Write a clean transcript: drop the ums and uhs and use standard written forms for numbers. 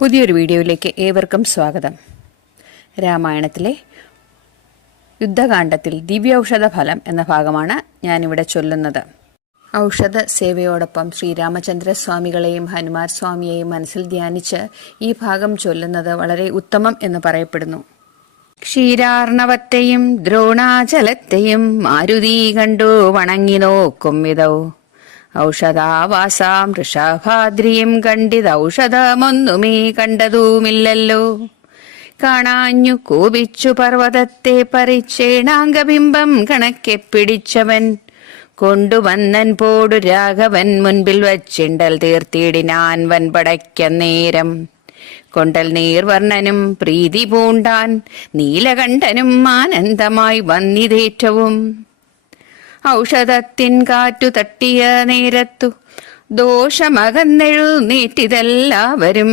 പുതിയൊരു വീഡിയോയിലേക്ക് ഏവർക്കും സ്വാഗതം. രാമായണത്തിലെ യുദ്ധകാണ്ഡത്തിൽ ദിവ്യൌഷധ ഫലം എന്ന ഭാഗമാണ് ഞാനിവിടെ ചൊല്ലുന്നത്. ഔഷധ സേവയോടൊപ്പം ശ്രീരാമചന്ദ്രസ്വാമികളെയും ഹനുമാൻ സ്വാമിയെയും മനസ്സിൽ ധ്യാനിച്ച് ഈ ഭാഗം ചൊല്ലുന്നത് വളരെ ഉത്തമം എന്ന് പറയപ്പെടുന്നു. ക്ഷീരാർണവത്തെയും ദ്രോണാചലത്തെയും മാരുതി കണ്ടു വണങ്ങി നോക്കും വിധൗ ഔഷധാവാസാം ഋഷഭാദ്രിയും കണ്ടിതൗഷധമൊന്നുമേ കണ്ടതുമില്ലല്ലോ. കാണാഞ്ഞു കോപിച്ചു പർവ്വതത്തെ പറിച്ചേണാംഗബിംബം കണക്കെ പിടിച്ചവൻ കൊണ്ടുവന്നൻ പോടു രാഘവൻ മുൻപിൽ വച്ചിണ്ടൽ തീർത്തിടിനാൻ വൻപടയ്ക്കന്നേരം. കൊണ്ടൽ നീർവർണ്ണനും പ്രീതി പൂണ്ടാൻ നീലകണ്ഠനും ആനന്ദമായി വന്നിതേറ്റവും. ഔഷധത്തിൻ കാറ്റു തട്ടിയ നേരത്തു ദോഷമകന്നെഴുന്നേറ്റിതെല്ലാവരും